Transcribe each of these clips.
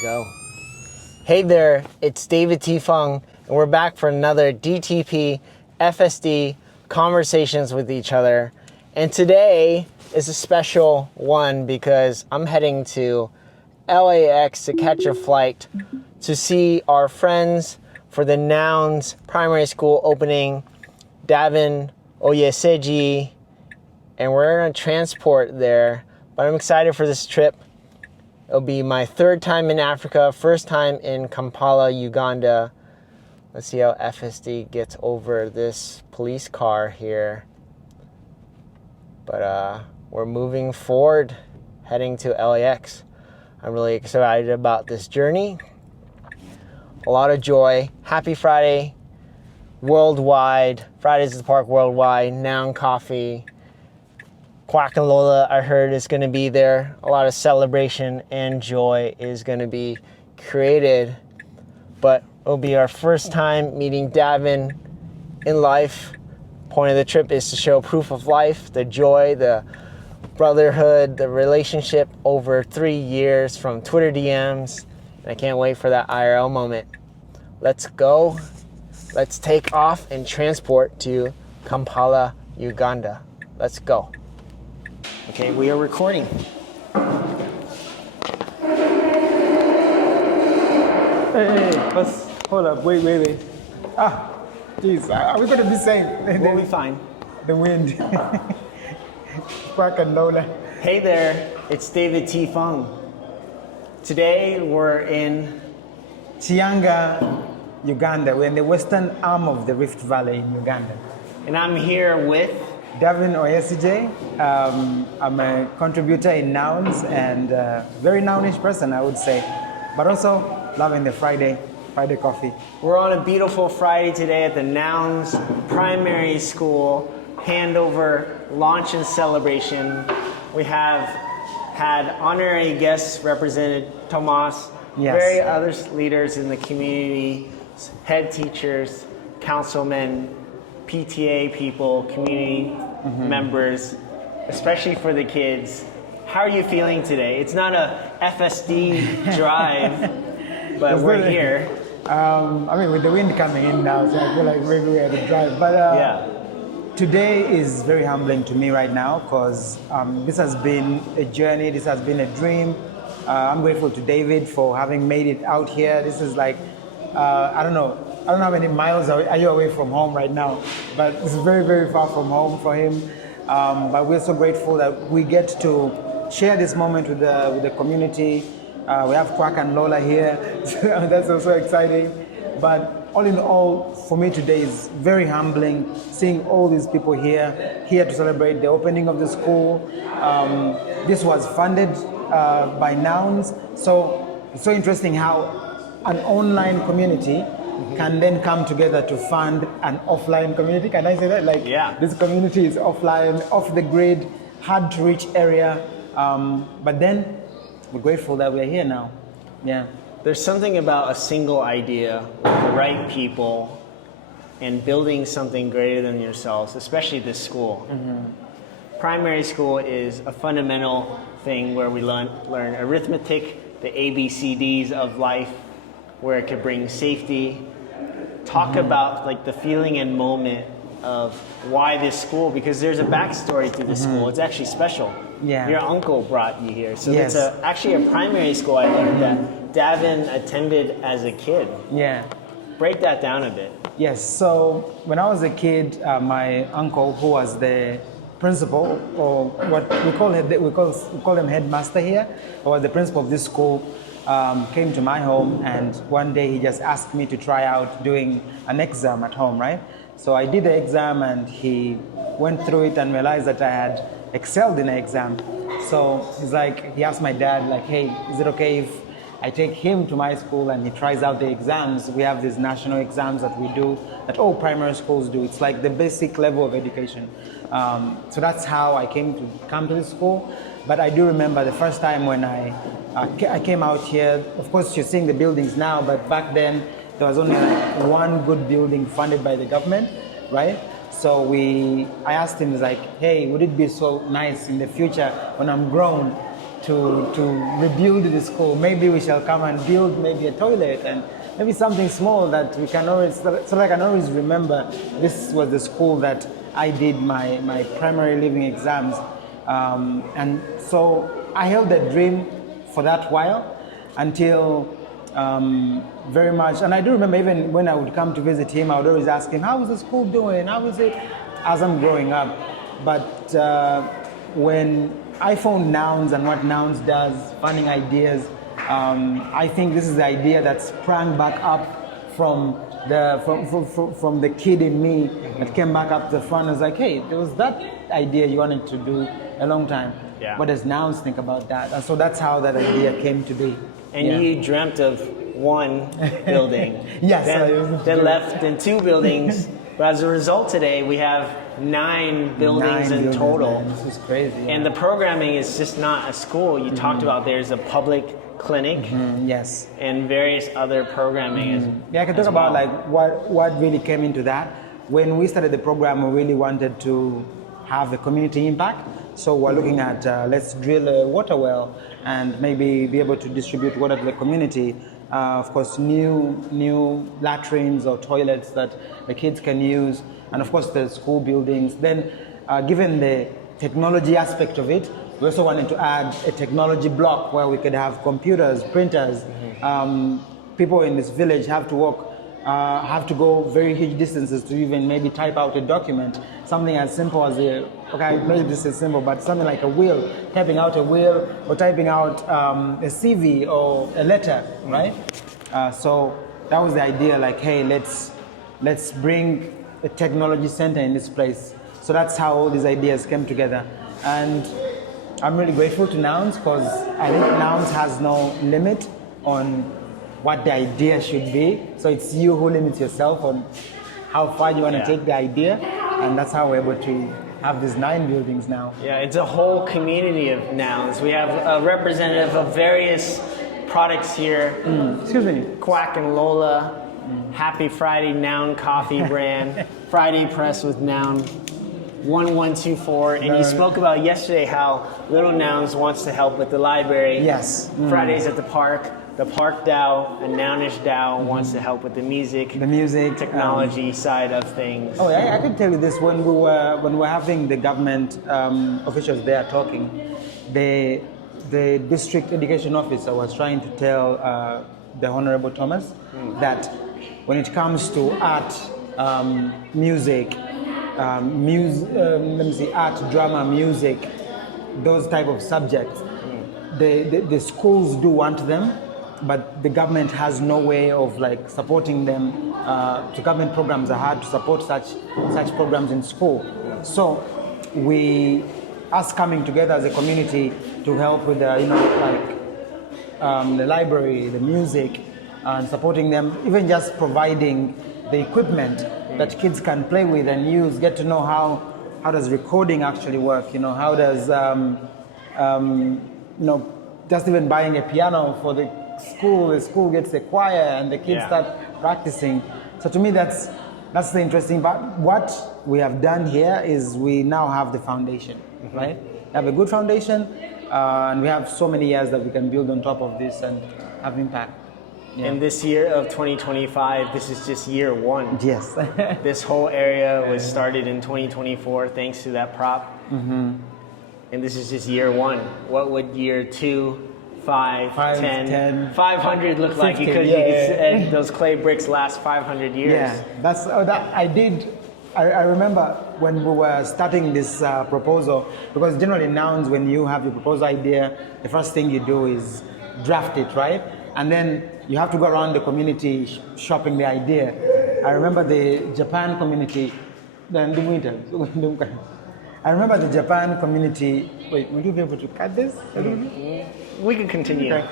go. Hey there, it's David T Phung, and we're back for another DTP FSD conversations with each other. And today is a special one because I'm heading to LAX to catch a flight to see our friends for the Nouns Primary School opening, Davin Oyesigye, and we're gonna transport there. But I'm excited for this trip. It'll be my third time in Africa, first time in Kampala, Uganda. Let's see how FSD gets over this police car here. But we're moving forward, heading to LAX. I'm really excited about this journey. A lot of joy. Happy Friday worldwide. Fridays at the Park worldwide. Noun Coffee. Quack and Lola, I heard, is going to be there. A lot of celebration and joy is going to be created. But it'll be our first time meeting Davin in life. Point of the trip is to show proof of life, the joy, the brotherhood, the relationship over 3 years from Twitter DMs. And I can't wait for that IRL moment. Let's go. Let's take off and transport to Kampala, Uganda. Let's go. Okay, we are recording. Hey, hold up, wait. Jeez, are we going to be saying? We'll be fine. The wind. Quack and Lola. Hey there, it's David T Phung. Today we're in Chianga, Uganda. We're in the western arm of the Rift Valley in Uganda. and I'm here with Davin Oyesigye. I'm a contributor in Nouns and very nounish person, I would say, but also loving the Friday coffee. We're on a beautiful Friday today at the Nouns Primary School Handover launch and celebration. We have had honorary guests represented, Tomas, Yes. very other leaders in the community, head teachers, councilmen, PTA people, community members, especially for the kids. How are you feeling today? It's not a FSD drive, but we're here. I mean, with the wind coming in now, so I feel like maybe we had to drive. But Yeah. today is very humbling to me right now because this has been a journey, this has been a dream. I'm grateful to David for having made it out here. This is like, I don't know how many miles are you away from home right now, but it's very, very far from home for him. But we're so grateful that we get to share this moment with the community. We have Quack and Lola here, so that's also exciting. But all in all, for me today is very humbling, seeing all these people here to celebrate the opening of the school. This was funded by Nouns, so it's so interesting how an online community can then come together to fund an offline community. Can I say that? Like, Yeah. This community is offline, off the grid, hard to reach area, but then we're grateful that we're here now. Yeah. There's something about a single idea with the right people and building something greater than yourselves, especially this school. Primary school is a fundamental thing where we learn arithmetic, the ABCDs of life, where it could bring safety. Talk about like the feeling and moment of why this school, because there's a backstory to this school. It's actually special. Yeah. Your uncle brought you here. So Yes. it's actually a primary school I learned that Davin attended as a kid. Yeah. Break that down a bit. Yes, so when I was a kid, my uncle, who was the principal, or what we call him headmaster here, or the principal of this school, came to my home, and one day he just asked me to try out doing an exam at home, right? So I did the exam, and he went through it and realized that I had excelled in the exam. So he asked my dad, like, hey, is it okay if I take him to my school and he tries out the exams? We have these national exams that we do, that all primary schools do. It's like the basic level of education. So that's how I come to this school. But I do remember the first time when I came out here. Of course, you're seeing the buildings now, but back then there was only like one good building funded by the government, right? So I asked him, like, hey, would it be so nice in the future when I'm grown to rebuild the school. Maybe we shall come and build maybe a toilet and maybe something small that we can always, so that I can always remember this was the school that I did my primary living exams. And so I held that dream for that while until very much, and I do remember even when I would come to visit him, I would always ask him, how was the school doing? How was it? As I'm growing up. But when I found Nouns and what Nouns does, finding ideas, I think this is the idea that sprang back up from the kid in me that came back up to the front. I was like, hey, there was that idea you wanted to do a long time. Yeah. What does Nouns think about that? And so that's how that idea came to be. And you dreamt of one building. Yes. Then left in 2 buildings. But as a result today, we have 9 buildings in total. Man. This is crazy. And the programming is just not a school. You talked about there's a public clinic. Yes. And various other programming. Yeah, I can talk about like what really came into that. When we started the program, we really wanted to have a community impact. So we're looking at let's drill a water well and maybe be able to distribute water to the community. Of course, new latrines or toilets that the kids can use, and of course the school buildings. Then, given the technology aspect of it, we also wanted to add a technology block where we could have computers, printers. People in this village have to go very huge distances to even maybe type out a document. Something as simple as maybe this is simple, but something like a will, typing out a will or typing out a CV or a letter, right? So that was the idea, like, hey, let's bring a technology center in this place. So that's how all these ideas came together. And I'm really grateful to Nouns because I think Nouns has no limit on what the idea should be. So it's you who limits yourself on how far you want to take the idea. And that's how we're able to have these 9 buildings now. Yeah, it's a whole community of Nouns. We have a representative of various products here. Excuse me. Quack and Lola, Happy Friday Noun Coffee brand, Friday Press with Noun, 1124. And you spoke about yesterday how Little Nouns wants to help with the library. Yes. Fridays at the Park DAO, a Nounish DAO, wants to help with the music technology side of things. Oh, I could tell you this. When we were having the government officials there talking, the district education officer was trying to tell the Honorable Thomas that when it comes to art, music, art, drama, music, those type of subjects, the schools do want them, but the government has no way of like supporting them. So government programs are hard to support such programs in school. So us coming together as a community to help with the library, the music, and supporting them, even just providing the equipment that kids can play with and use, get to know how does recording actually work, how does just even buying a piano for the school gets a choir and the kids start practicing. So to me that's the interesting part. What we have done here is we now have the foundation, right? We have a good foundation, and we have so many years that we can build on top of this and have impact. Yeah. And this year of 2025, this is just year 1. Yes. This whole area was started in 2024 thanks to that prop. And this is just year 1. What would year 2, 5, 10, 500 look 50, like? Because those clay bricks last 500 years. Yeah, that's that I did. I remember when we were starting this proposal, because generally Nouns, when you have your proposal idea, the first thing you do is draft it, right? And then you have to go around the community shopping the idea. I remember the Japan community. I remember the Japan community. Wait, will you be able to cut this? We can continue. Okay.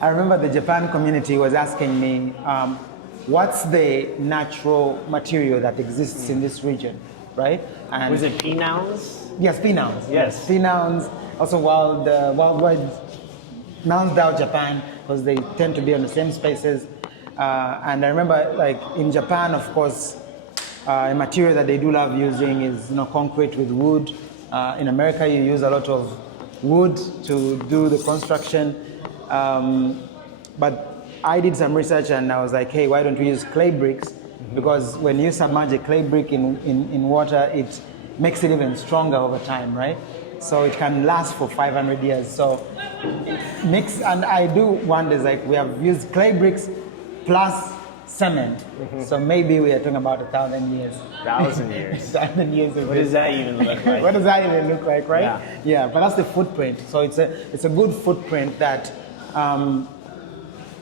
I remember the Japan community was asking me, what's the natural material that exists in this region, right? And was it P Nouns? Yes, P Nouns. Yes. P Nouns. Also worldwide Nouns DAO Japan, because they tend to be on the same spaces. And I remember, like in Japan, of course, a material that they do love using is concrete with wood. In America, you use a lot of wood to do the construction. But I did some research and I was like, hey, why don't we use clay bricks? Because when you submerge a clay brick in water, it makes it even stronger over time, right? So it can last for 500 years. So and I do wonders, like we have used clay bricks plus cement. So maybe we are talking about 1,000 years. 1,000 years. 1,000 years. What does that even look like? What does that even look like, right? Yeah. Yeah, but that's the footprint. So it's a good footprint that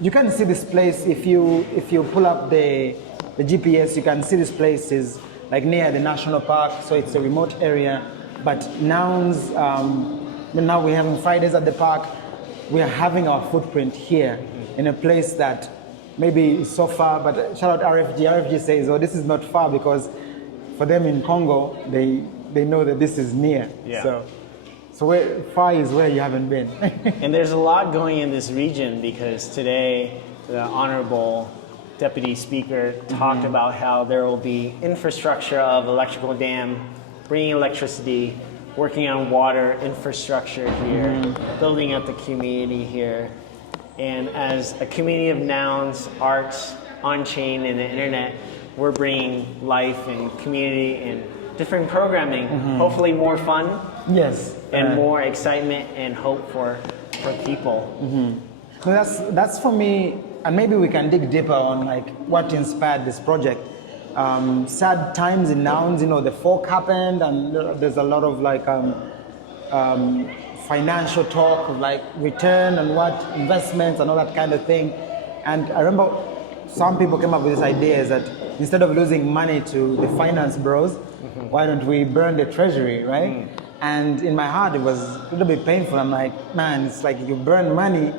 you can see this place if you pull up the GPS. You can see this place is like near the national park. So it's a remote area. But Nouns, now we're having Fridays at the park. We are having our footprint here in a place that maybe is so far, but shout out RFG. RFG says, oh, this is not far because for them in Congo, they know that this is near. Yeah. So where far is where you haven't been. And there's a lot going in this region because today the Honorable Deputy Speaker talked about how there will be infrastructure of electrical dam, bringing electricity, working on water infrastructure here, building up the community here. And as a community of nouns, arts, on-chain, and the internet, we're bringing life and community and different programming, hopefully more fun. Yes. And more excitement and hope for people. So that's for me, and maybe we can dig deeper on like what inspired this project. Sad times in Nouns, the fork happened, and there's a lot of like financial talk of like return and what investments and all that kind of thing. And I remember some people came up with this idea is that instead of losing money to the finance bros, why don't we burn the treasury, right? And in my heart, it was a little bit painful. I'm like, man, it's like you burn money,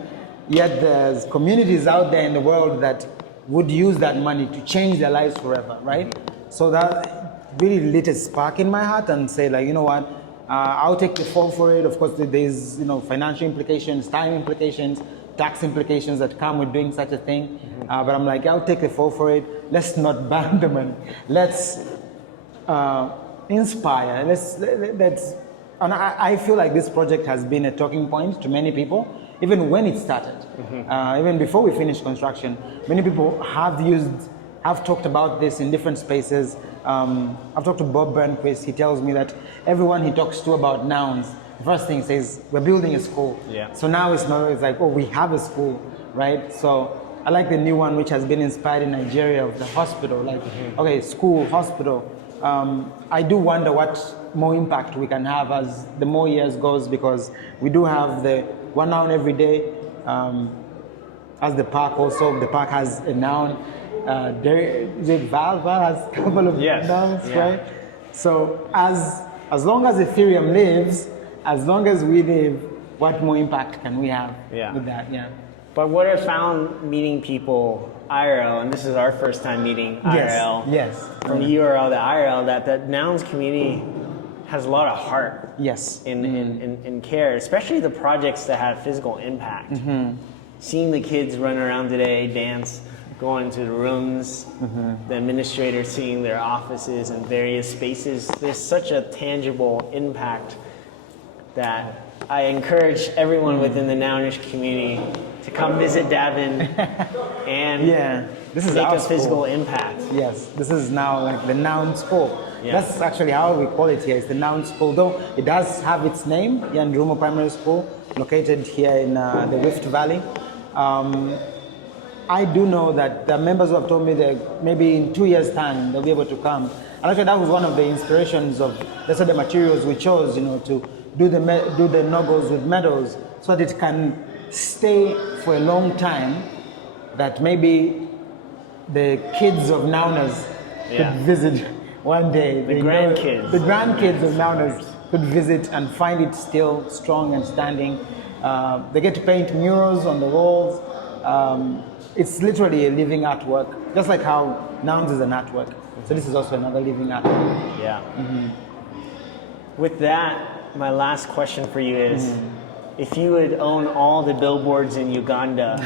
yet there's communities out there in the world that would use that money to change their lives forever, right? So that really lit a spark in my heart and say, like, you know what, I'll take the fall for it. Of course, there's financial implications, time implications, tax implications that come with doing such a thing. But I'm like, I'll take the fall for it. Let's not ban the money. Let's inspire. Let's. And I feel like this project has been a talking point to many people, even when it started, even before we finished construction. Many people have talked about this in different spaces. I've talked to Bob Burnquist. He tells me that everyone he talks to about Nouns, the first thing he says, we're building a school. Yeah. So now it's like, oh, we have a school, right? So I like the new one, which has been inspired in Nigeria of the hospital. Like, okay, school, hospital. I do wonder what more impact we can have as the more years goes, because we do have the one noun every day. As the park also, the park has a noun. Val has a couple of nouns, right? So as long as Ethereum lives, as long as we live, what more impact can we have with that? Yeah. But what I found meeting people IRL, and this is our first time meeting IRL, from URL to IRL, that the Nouns community has a lot of heart in care, especially the projects that have physical impact. Seeing the kids run around today, dance, going to the rooms, the administrators seeing their offices and various spaces, there's such a tangible impact that I encourage everyone within the Nounish community to come visit Davin and this is make our a physical school. Impact. Yes, this is now like the Noun School. That's actually how we call it here. It's the Noun School, though it does have its name, Nouns Primary School, located here in the Rift Valley. I do know that the members who have told me that maybe in 2 years' time they'll be able to come. And actually, that was one of the inspirations of the materials we chose, to do the nogos with metals so that it can stay for a long time. That maybe the kids of Nouners could visit one day. The grandkids of Nouners could visit and find it still strong and standing. They get to paint murals on the walls. It's literally a living artwork, just like how Nouns is an artwork. So this is also another living artwork. Yeah. With that, my last question for you is, if you would own all the billboards in Uganda,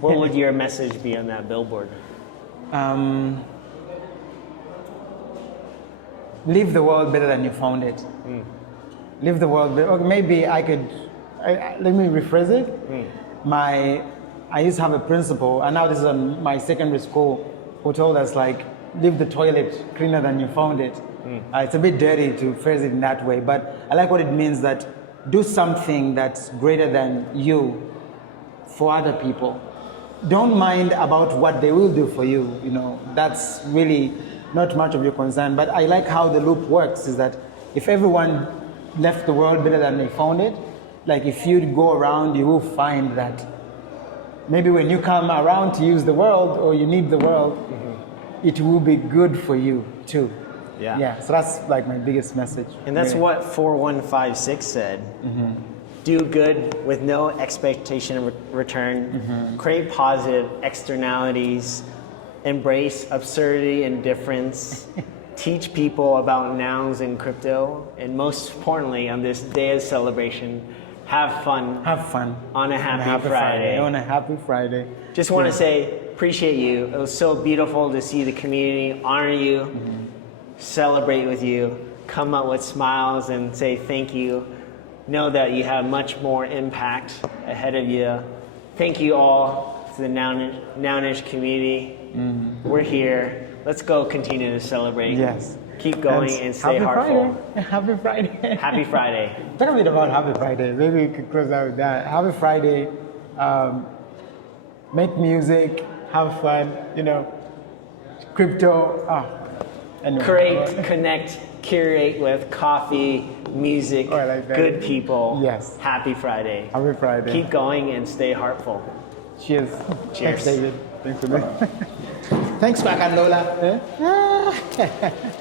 what would your message be on that billboard? Leave the world better than you found it. Leave the world better. Or maybe I could let me rephrase it. I used to have a principal, and now this is on my secondary school, who told us like, leave the toilet cleaner than you found it. It's a bit dirty to phrase it in that way, but I like what it means that do something that's greater than you for other people. Don't mind about what they will do for you. You know, that's really not much of your concern. But I like how the loop works, is that if everyone left the world better than they found it, like if you go around, you will find that maybe when you come around to use the world or you need the world, it will be good for you too. Yeah. So that's like my biggest message. And that's really. what 4156 said. Do good with no expectation of return. Create positive externalities. Embrace absurdity and difference. Teach people about nouns and crypto. And most importantly, on this day of celebration, have fun. Have fun. On a happy Friday. On a happy Friday. Just want to say, appreciate you. It was so beautiful to see the community honor you, celebrate with you, come up with smiles and say thank you. Know that you have much more impact ahead of you. Thank you all to the Nounish community. We're here. Let's go continue to celebrate. Yes. Keep going and stay heartful. Happy Friday. Happy Friday. Talk a bit about Happy Friday. Maybe we could close out with that. Happy Friday. Make music. Have fun. You know, crypto. Anyway. Create, connect, curate with coffee, music, like that. good people. Yes. Happy Friday. Happy Friday. Keep going and stay heartful. Cheers. Cheers. Thanks, David. Thanks for that. Thanks, Lola.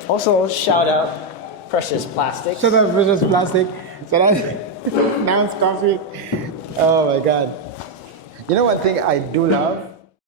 Also, shout out Precious Plastics. Shout out Precious Plastic. Shout out Nouns Coffee. Oh my God. You know one thing I do love?